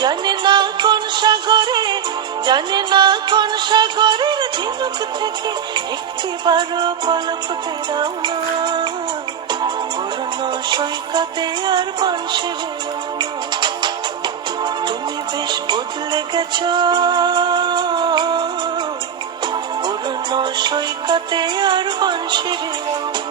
জানে না কোন সাগরে, জানে না কোন সাগরের ঝিনুক থেকে একটি বারো পলক ফেরাও না। পুরনো সৈকতে আর বাঁশি বেরো না। তুমি বেশ বদলে গেছো, পুরনো সৈকতে আর বাঁশি বেরো না।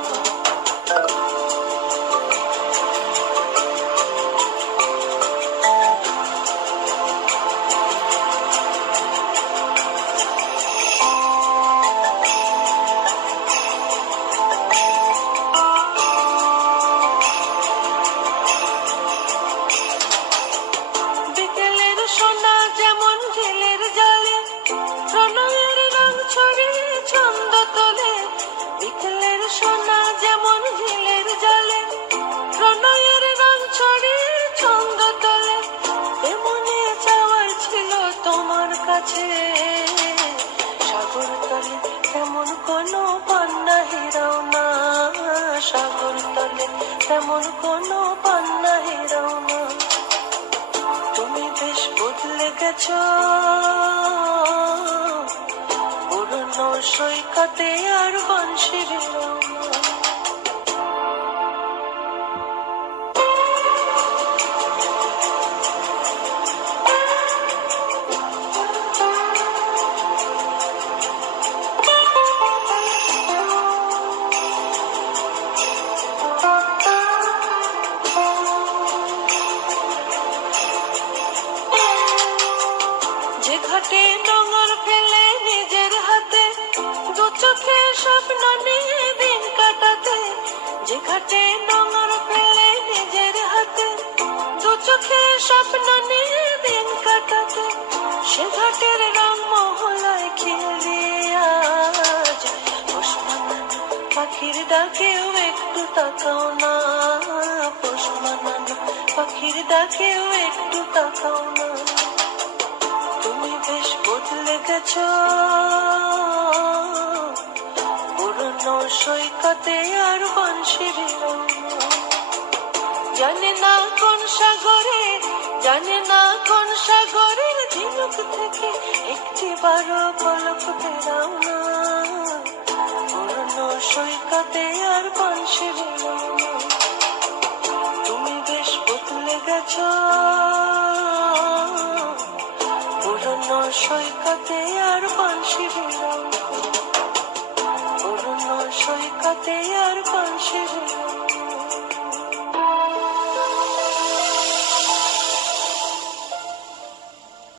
সাগর তলে তেমন কোনো পান্না হেরাও না, সাগর তলে তেমন কোনো পান্না হেরাও না। তুমি বেশ বদলে গেছো, পুরনো সৈকতে আর বাঁশি বেরো না। যে ঘাটে নোঙর ফেলে নিজের হাতে দু চোখে স্বপ্ন নিয়ে দিন কাটাতে, যে ঘাটে নোঙর ফেলে নিজের হাতে দু চোখে স্বপ্ন নিয়ে দিন কাটাতে, সে ঘাটের রং মহলায় খেলে আজ পোষ মানানো পাখির ডাকেও একটু তাকাও না, পোষ মানানো পাখির ডাকেও একটু তাকাও না। তুমি বেশ বদলে গেছো, পুরনো সৈকতে আর বাঁশি বেরো না। জানে না কোন সাগরে, জানে না কোন সাগরের ঝিনুক থেকে একটি বারো পলক ফেরাও না। পুরনো সৈকতে আর বাঁশি বেরো না। তুমি বেশ বদলে গেছো, পুরনো সৈকতে আর বাঁশি বেরো না, পুরনো সৈকতে